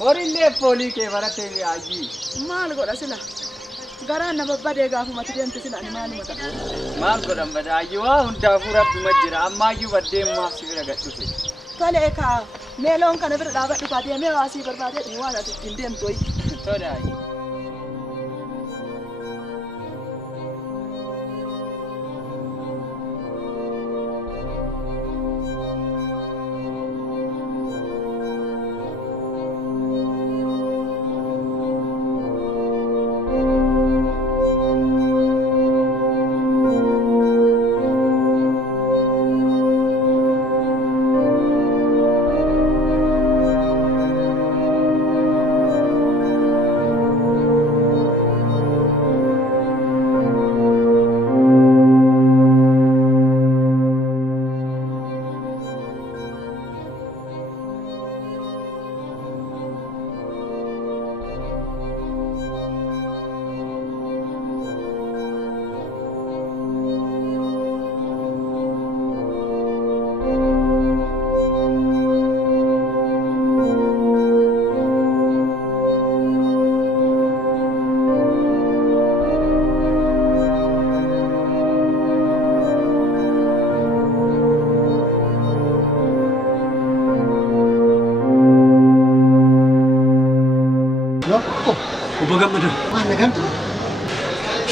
Horillee foolii kee baratee mi'aayi. Maal godha sila? Garaan nama badee gaafumatti deemte sila ani maaluma ta'a? Maal godhan badaayi waa hundaafuu rabbuma jira ammaayyuu baddeemumaaf si bira gadhufe. Tole kaa meeloon kana bira dhaabadhu kaa deemee waasii barbaadee waan ati ittiin deemtu. Tolaayi.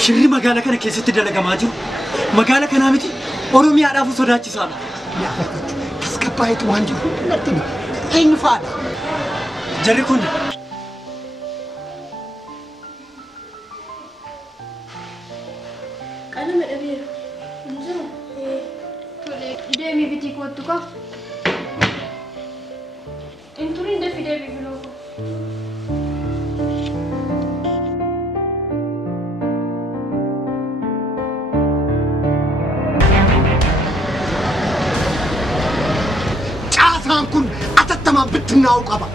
Shirri magaalaa kana keessatti dalagamaa jiru. Magaalaa kanaa miti Oromiyaadhaaf sodaachisaadha. Tasgabbaa'itu waan jiru natti eenyu faadha? Jarri kun qalama dhabeera. Injiru tole deemii bitii kootu ka. Inturiin dafi deebii biloo ko. Kun atattamaan bittinnaa'uu qaba.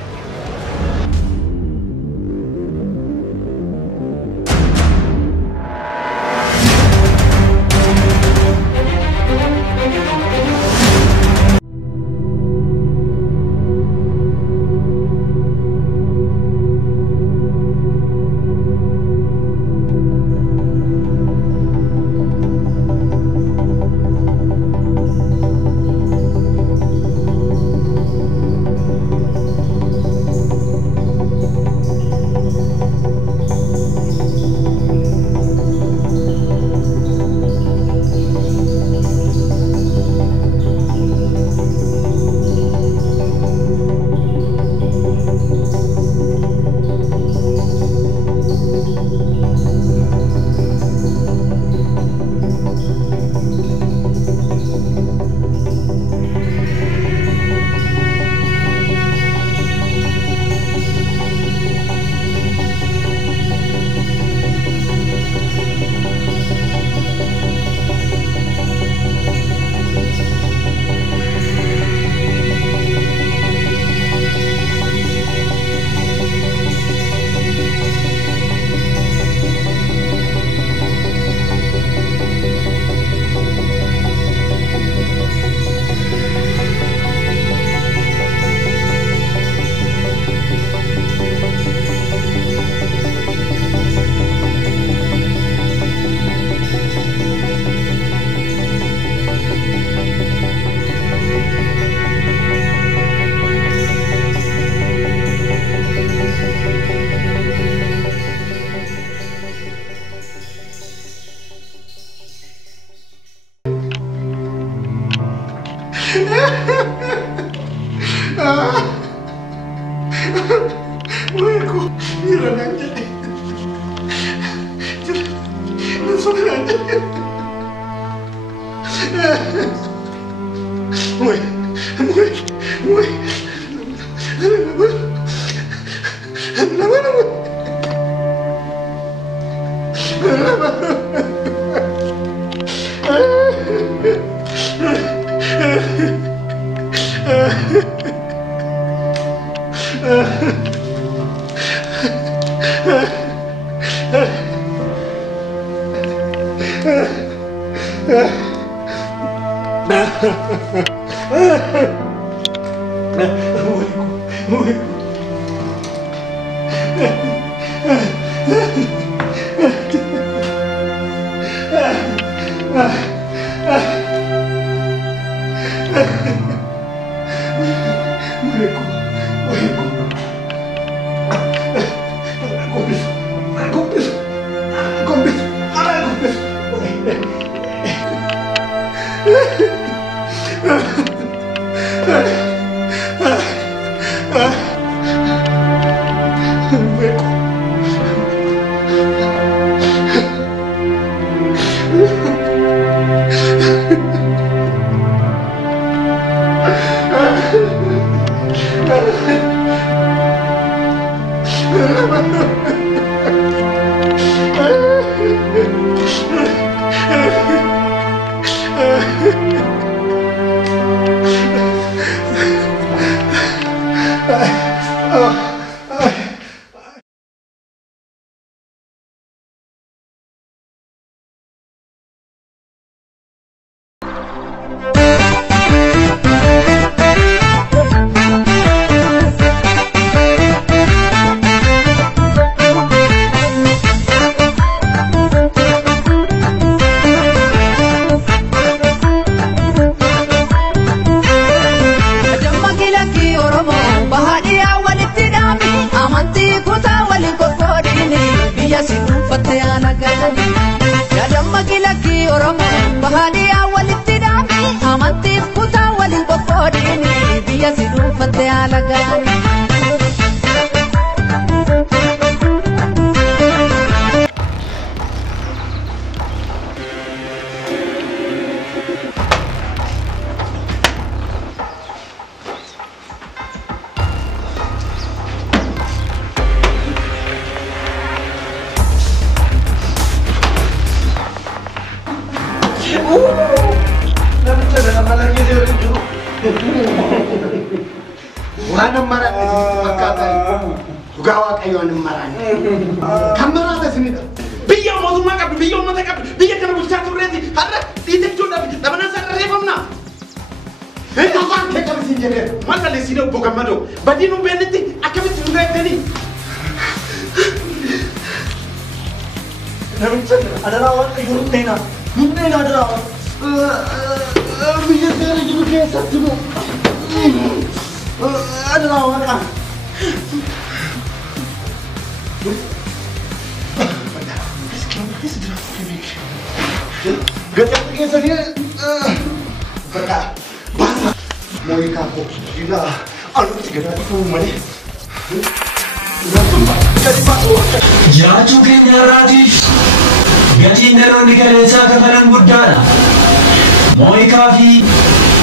Oromo bahadiya walitti dhaami amantiif kutaa waliin qoqqoodini biyya si dhuunfatte alagaan. Wana marah makata gawa kayo an marah kamera ada sini biya mo duma ka biya mo ta ka biya kana bulsa to redi harra ite joda dabana sa refamna afaan ke kam sinjere mala le sino bogamado badinu beneti akabiti ngayteni nabin chandra adara wa yuru nena adara biya tere jibu ke satimo adara wa ka Gajah pergi saja. Berkah. Bahasa. Moohika ko. Gila. Alu segera tu mana? Jadi masuk. Jatuh ke nyarati. Gati nerondi kalesa kafalan buddara. Moohika fi.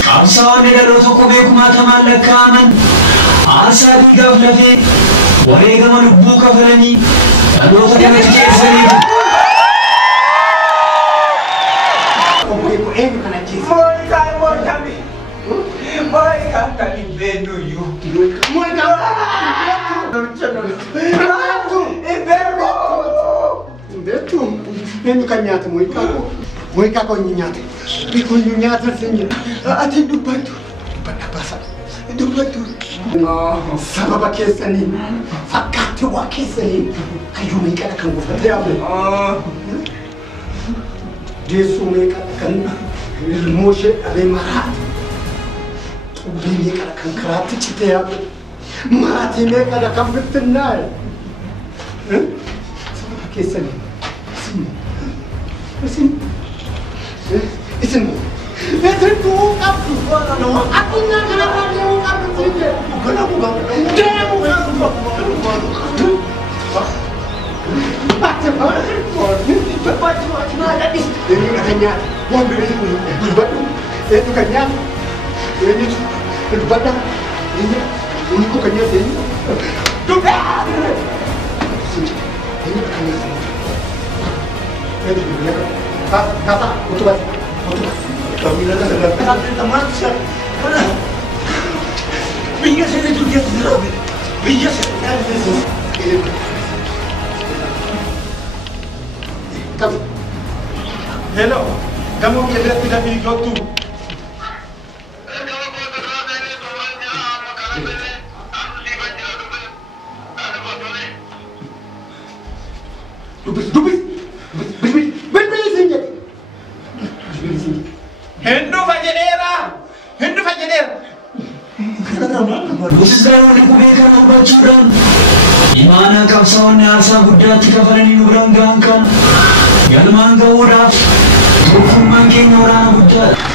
Kamsawan negara toko beku mata malakaman. Asa digaflafe. Warega manubbu kafalani. Lalu terjadi kesalahan. Moohika kami benu you. Moohika. Betul. Ini kan nyata Moohika ko. Moohika ko nyata. Biko nyata senja. Ati dubantu. Dubantu bahasa. Dubantu. Sababa kesani. Fakati wa kesani. Kayu Moohika kan gufate abe. Desu Moohika kan ilmoshe abe marat. Bini kada kan karate cite ya mati ne kada kan fitna ke sani isin tu aku aku nak kada aku kamu cite bukan aku bang demu baca ada di ini katanya uang beli berbatu itu katanya ini berbada ini kok kayaknya ini ini kayaknya ini kata utubas kami lagi ada teman siapa biasa itu dia tidak biasa kamu hello kamu kira tidak video tu Hindu fajedera. Hindu fajedera. Gosoonni beekaman hubachuudhaan imaanaa qabsaa'onni aarsaa guddaatti kafalanii nu biraan gahan kan galmaan ga'uudhaaf tokkummaan keenya waraana guddaadha.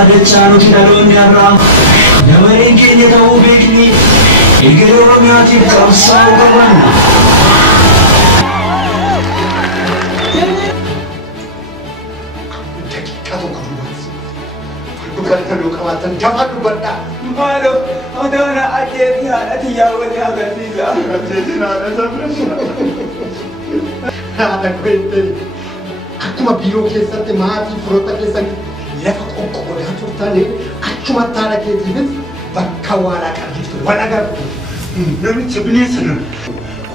Adachaa nuti dhaloonni har'aa dabareen keenya ta'uu beekni egeree Oromiyaatiif qabsaa'uu qabanna. Daqiiqaa tokko duubatti. Fardu galgaloo qabaatan dafaa dubbadhaa. Maaloo odoona ajjeetii haadhati yaawwanii agarsiisa. Ajjeetiin haadha sabreessa. Haadha kweettee akkuma biiroo keessatti maatii firoota keessatti lafa qoqqoodaa turtanii achuma taara keetiifis bakka waan aqarjiftu wal agartu. Namicha bineensa nana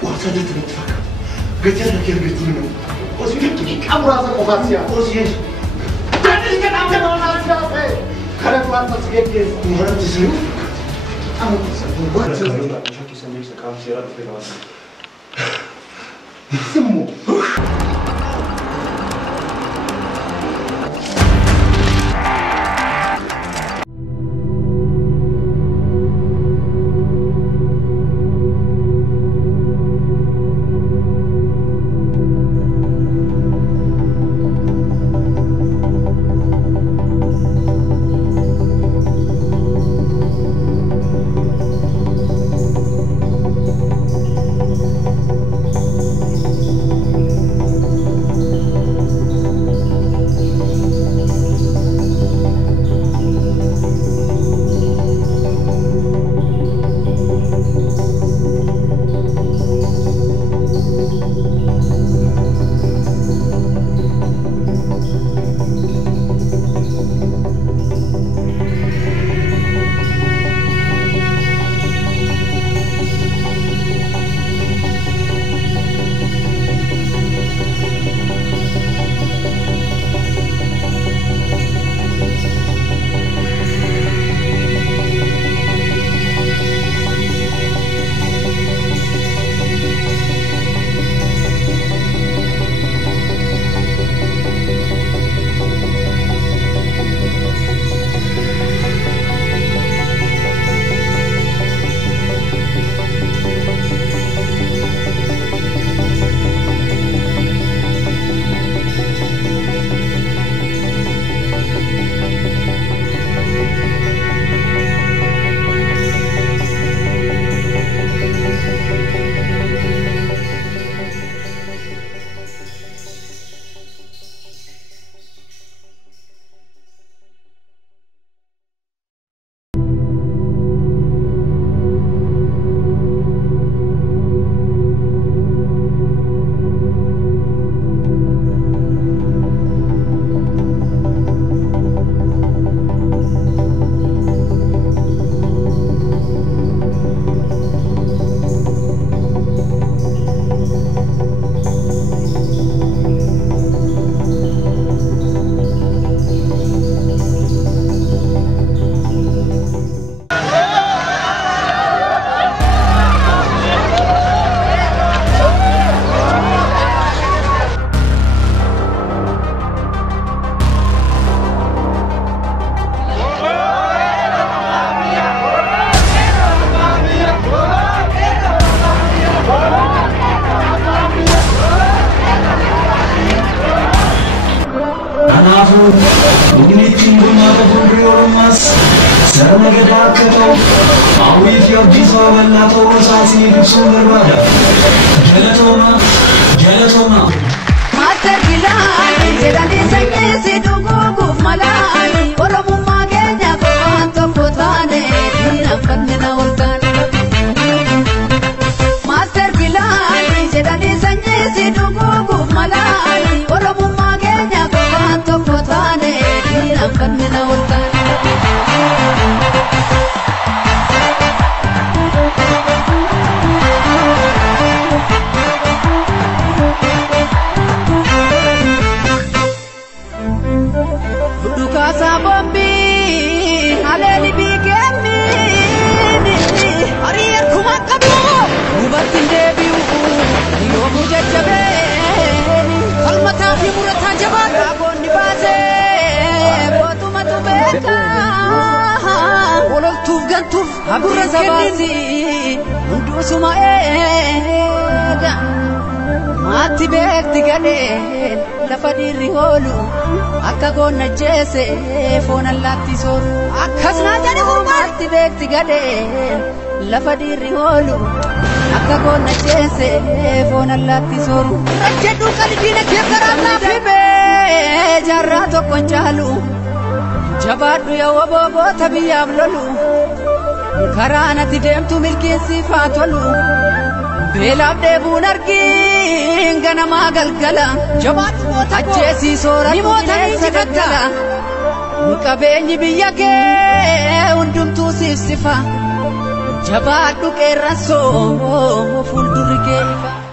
waasaa jetti natti fakkaata. Gatii irra kee argachuu ni Osii daqiiqaa muraasa qofaas yaa. Osii Daandii kanaan kan oolaa siyaa ta'e kana waan tas geggeessa. maratti sinuu Simmoo. Kanaafuu bugni ittiin bulmaata fuuldurii Oromoos sirna gadaa akka ta'u hawwii fi abdii saba bal'aa ta'uu isaa isiniif ibsuun barbaada. Galatooma. Master Bilal jedhanii sanyeesi dhuguuf malaani Oromummaa keenya waan tokko taane diinaffanne na ol taane. Master Bilal jedhanii sanyeesi dhuguuf malaani Oromummaa keenya waan tokko taane diinaffanne na ol taane. Sabombi haleli bikeni ari kuma qabu ubatin debiu yo mujajabe kalmata fi murata jabata gonni base botuma tubeka ololtuf gantuf agurra sabasi undusuma ega mati bekti gade lafa dirri holu akka gonna jeese foon allaatti sooru akkasuma jedhe mati bekti gade lafa dirri holu akka gonna jeese foon allaatti sooru jedhu qalbiina kee garaataaf hibe jarraa tokkon caalu jabaadhu yaa woboota biyyaaf lolu karaa natti deemtu milkiinsiif haa tolu beelaaf deebuun argiin ganamaa galgala ajjeesii sooratu bineensa daggala qabeenyi biyya kee hundumtuu siif sifa jabaadhu qeerransoo fuuldurri kee ifa.